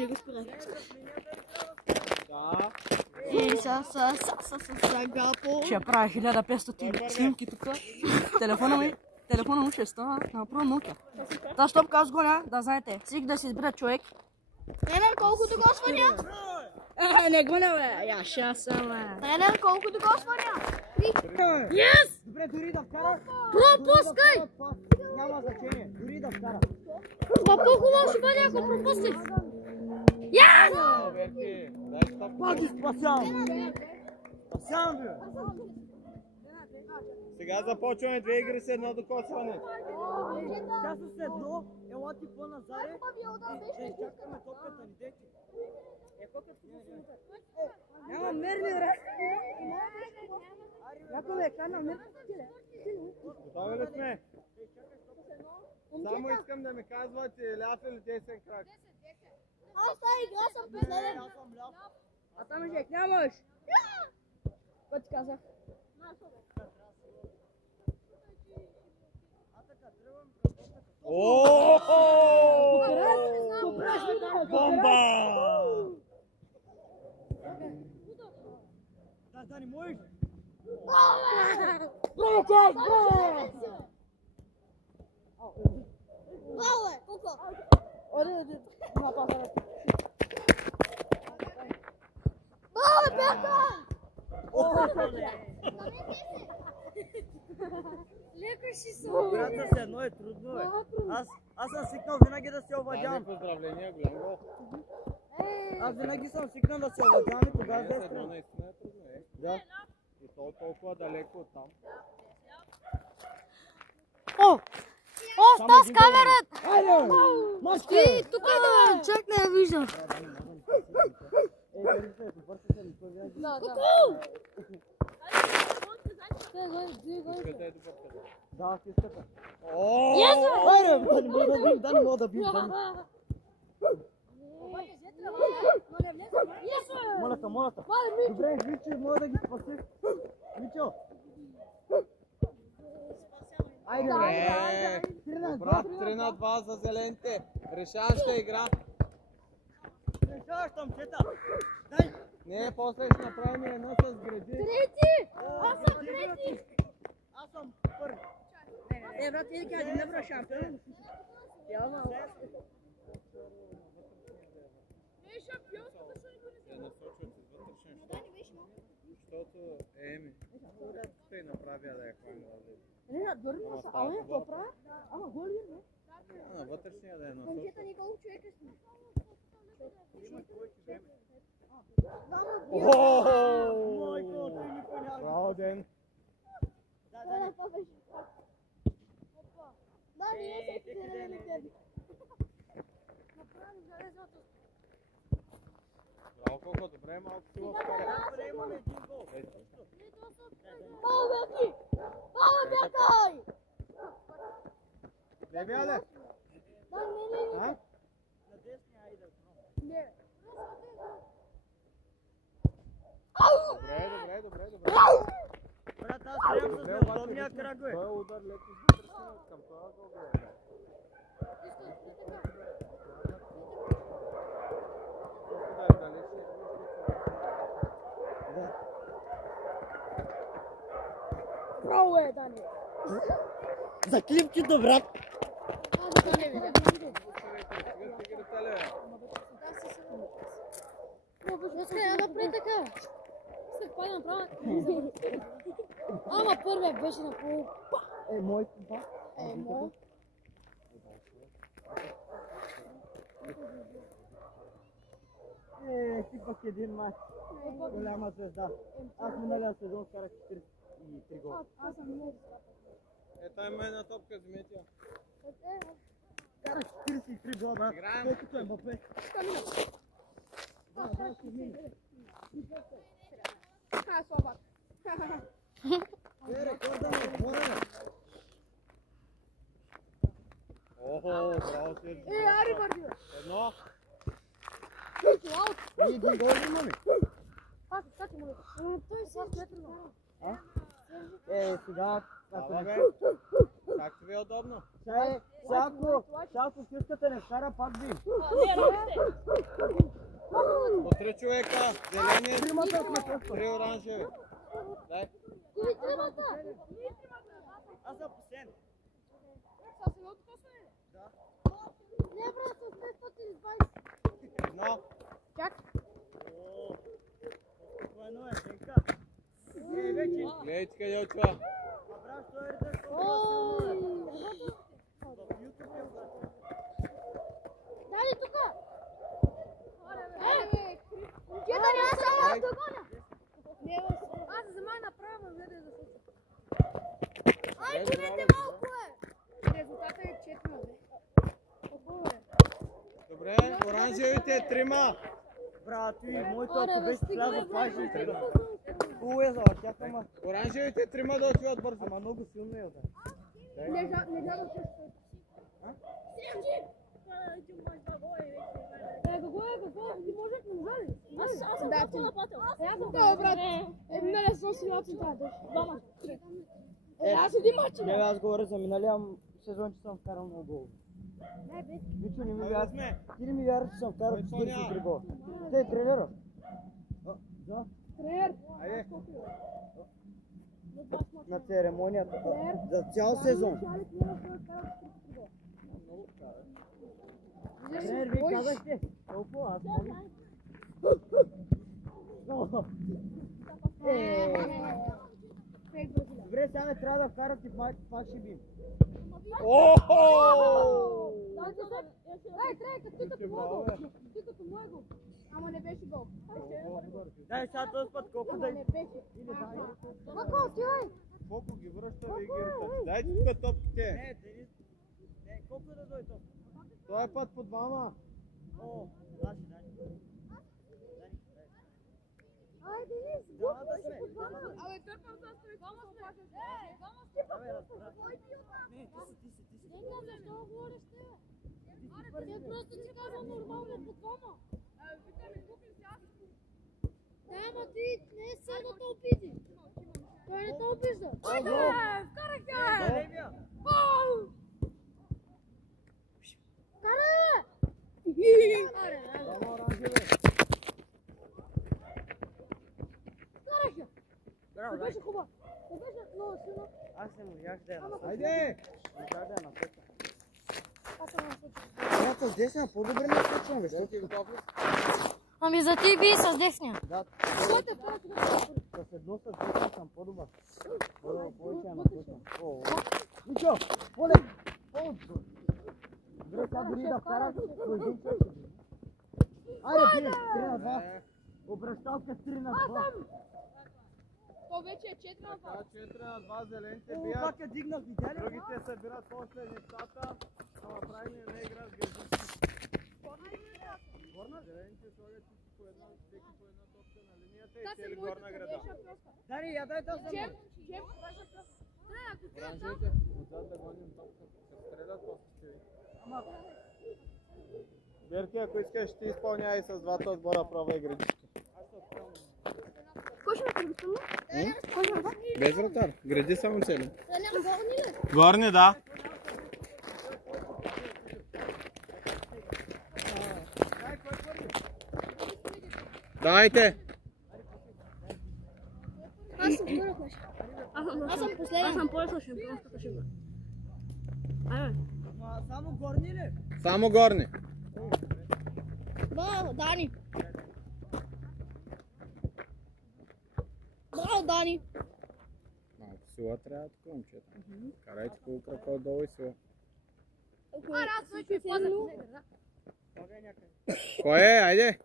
не го спирай. Да. И сега по... Ще правя 1500 снимки тук. Телефона му ще става направо Nokia. Та стоп аз гоня, да знаете. Всеки да си избира човек. Тренер, колко докосвания? Не гоня бе, я ша съм бе. Тренер, колко докосвания? Yes! Добре, дори да вкара. Пропускай! Няма значение, дори да вкара. Това по-хубаво ще бъде ако пропусти. Yes! Пак ги спасявам. Спасявам бе. Сега започваме 2 игри с едно докосване. Сега с едно, ела ти по-назаре. Ще изчакаме топката, видете. Няма мерни, бре. Яко ме кана мерни. Готови ли сме? Само искам да ми казвате ляв или десен крак. Аз тази игра съм последен. А там е жек, нямаш. Какво ти казах? Бомба! Да, не можеш? Браво, Чак! Браво! Браво, колко? Браво, Бяка! Леко си се. Играта с едно е трудно, бе. Аз съм свикнал винаги да се овладявам. Поздравления, голям гол. Аз винаги съм свикнал да се овладявам и тогава да Едно наистина е трудно, е. Да. И то толкова далеко от там. О, стас камерата! Айде! Мачка! И тук човек не я вижда. Къде е добър къде? Да, ти стъпа. Ооо! Айде, да не мога да бим. Моля те. Добре, Вичо, мога да ги спасиш. Вичо. Айде, Е, брат, 3 на 2 за зелените. Решаваща игра. решаваш момчета. Дай. Не, после ще направим едно с гради. Трети! Аз съм трети! Аз съм първи. Брат, ти кажа, не бра шампион. Явно. Защото Еми, ще направя да я хвана. Не, дори не са. Ама какво правя? Ама голи не. На вътрешния да я насочва. Момчета, ни колко човека сме? Майко, ти ни поняваш. Браво, Ден. Да, ние се гледаме тебе. Браво, колко добре, малко сила вкара. Добре, имаме един гол. Браво, Бяки! Браво, Бякай! Не бяде? Да, не. А? На десния, айде. Не. Добре. Брат, аз трябва с неудобния крак, бе. Той е удар леко с вътрешния към това гол. Браво е, Дани! За клипчето, брат. Напред така. Исках пак да направя. Ама първият беше на пол. Е, мой това. Мой. Ти пък един мач. Голяма звезда. Аз миналия сезон карах 43 гола. Аз съм много. Ето има една топка, вземете я. Карах 43 гола, брат. Играем. Колкото е Мбапе. Ха, слабак. Рекорда на отбора. Охо, браво, Серджи. Ари бърди. Едно. Ние един гол имаме. Пак, скачи му. Той си е Сега, Ала бе. Както ви е удобно. ако Кирката не вкара, пак би. човека, зеленият, 3 оранжеви. Дай. Кои тримата? Аз съм последен. Не, брат, с 520. Едно. Чак. Спокойно е, Денка. Вече. Гледайте къде отива. Брат, що е да Ой. Дали тука. Чекай, аз съм аз догоня. Аз вземай направо, гледай за случай. Ай, гонете малко е. Резултатът е 4-0. Добре, оранжевите 3. Брат, и моето ако беше влязъл, това ще стига. Хубаво е за чакама. Оранжевите 3 да отиват бързо. Ама много силно е, да. Не жадам се. Какво? Ти можеш да може ли? Аз съм да напател. Аз съм това, брат. Не съм силаци тази. Двама. Аз един матч. Не, аз говоря за миналия сезон, че съм вкарал много гол. Ничо не ми вярваш. Ти не ми вярваш, че съм вкарал 43 гола. Те е тренера. Да. Тренер. Айде. На церемонията. За цял сезон. Тренер, вие казахте. Толкова, аз помня. Добре, сега не трябва да вкарат и пак ще бим. Охо! Трека, ти като моего. Ти като моего. Ама не беше гол. Дай сега този път колко да... Не беше. Мако, отивай. Колко ги връща ви игрите? Дайте тук топките. Не, колко да дойде топ? Този път по 2. О, дай. Айде, Двамата сме. Абе, търпам с това. Двама сме. Абе, разбрах. Не, ти си. Не, защо говориш ти? Те просто ти казвам нормално по двама. Да, ама ти не е сега да те обиди. Той не те обижда. Айде, вкарах я! Карай, бе! Двама оранжеви. Карах я! Не беше хубаво. Не беше много силно. Аз не можах да я насоча. Айде! Можах да я насоча. Аз съм насочил. Брат, с десна по-добре насочвам, бе. Ами за ти би с десния. Да, Който е втора тогава? с едно с десна съм по-добър. Повече я насочвам. Ничо, поле! Добре, сега дори да вкарам по един човек. Айде, бие, 3 на 2. Обръщалка 3 на 2. То вече е 4 на 2. 4 на 2 зелените О, бият. как я дигнах, видя ли? Другите събират после нещата. Ама правилно не играят гърдички. Горна? Зелените слагат всеки по една топка на линията и цели горна града. Дари, я дай тази. Оранжевите отзад да гоним топка. Се стрелят, после ще ви. Ама, Берки, ако искаш, ти изпълнявай с двата отбора права и градички. Кой ще ме прибутам? Кой ще ме да? Без вратар. Гради само цели. Горни ли? Горни, да. Давайте! Аз съм първо в нещо. Аз съм последен. Аз съм първо в шампионската шиба. Айде. само горни ли? Само горни. Браво, Дани. Браво, Дани. Малко сила трябва тук, момчета. Карайте хубаво крака отдолу и сила. Аз съм пазък. Кой е? Айде!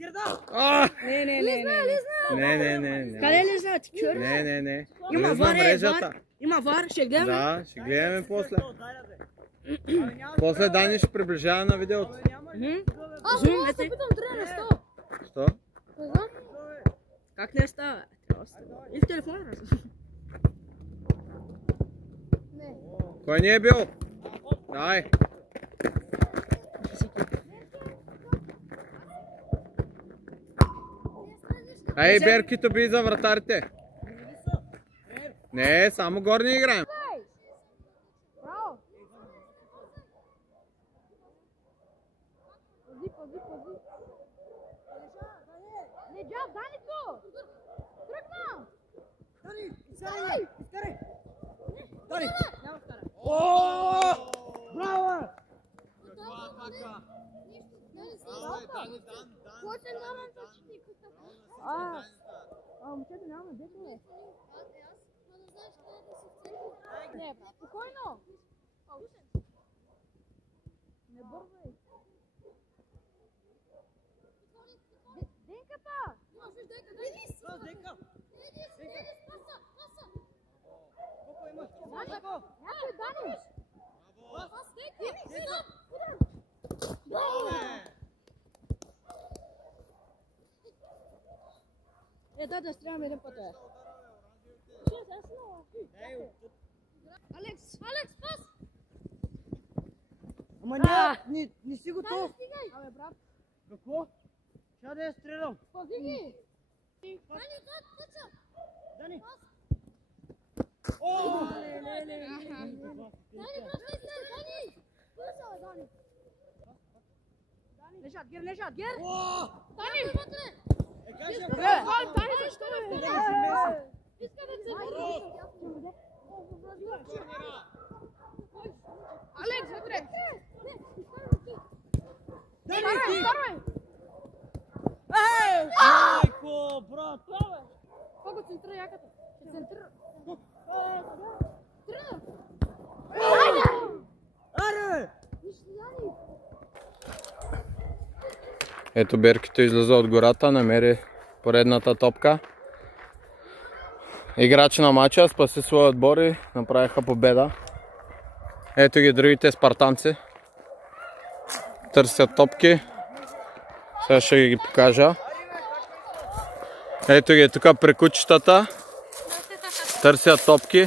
Герда! Не. Къде ли за ти чур? Не. Има Влизна вар, мрежата. Има вар, ще гледаме. Да, ще гледаме после. После Дани ще приближава на видеото. Аз мога да се питам 3 на 100. Що? Не знам. Как не става? Трябва да става. И в телефона, раз. Не. Кой ни е бил? Давай. Ей, Беркито би за вратарите. Не, само горни играем. Дани! О! Браво! Момчето няма дето е. Не, спокойно. Не бързай. Денката! Денка! Някой, Дани! Да стрелям един път. Алекс, пас! Ама не си готов. Абе, брат, Какво? Ще да я стрелям. пази ги! Дани! О! Лежат, гер! О! Дани! Е, кажа, Дани, защо ме иска да се Алекс, вътре! Второй! Майко, брат! Колко центрира яката? Ще центрира. Аре! Ето Беркито излезе от гората, намери поредната топка. Играчи на матча спаси своя отбор и направиха победа. Ето ги другите спартанци. Търсят топки. Сега ще ги покажа. Ето ги тук при кучетата. Търсят топки.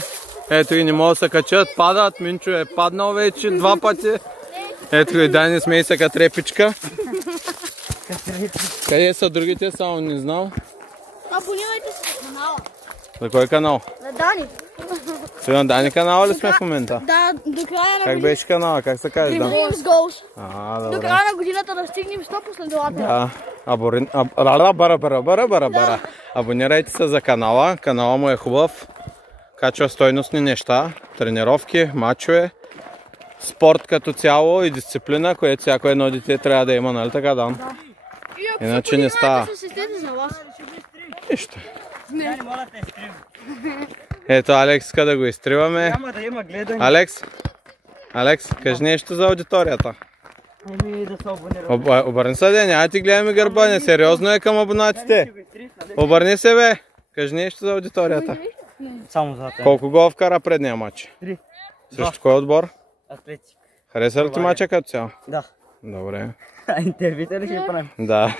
Ето ги не могат да се качат, падат. Минчо е паднал вече 2 пъти. Ето ги Дани смей се като репичка. Къде са другите, само не знам. Абонирайте се на канала. За кой канал? На Дани. Той на Дани канала ли сме в момента? Да, до края на Как беше канала? Как се каже? Да. Dreams Goals. Добре. До края на годината да стигнем 100 последователи. Да. Абонирайте се за канала. Канала му е хубав. Качва стойностни неща. Тренировки, мачове, спорт като цяло и дисциплина, което всяко едно дете трябва да има, нали така, Дан? Иначе не става. Нищо. Не мога да те стрим. Ето Алекс иска да го изтриваме. Няма да има гледане. Алекс, кажи нещо за аудиторията. Ами да се абонира. Обърни се, де, няма ти гледаме гърба, не сериозно е към абонатите. Обърни се, бе. Кажи нещо за аудиторията. Само за те. Колко гол вкара предния матч? 3. Също кой отбор? Атлетик. Хареса ли ти матча като цяло? Да. Добре. Интервюта ли ще правим? Да.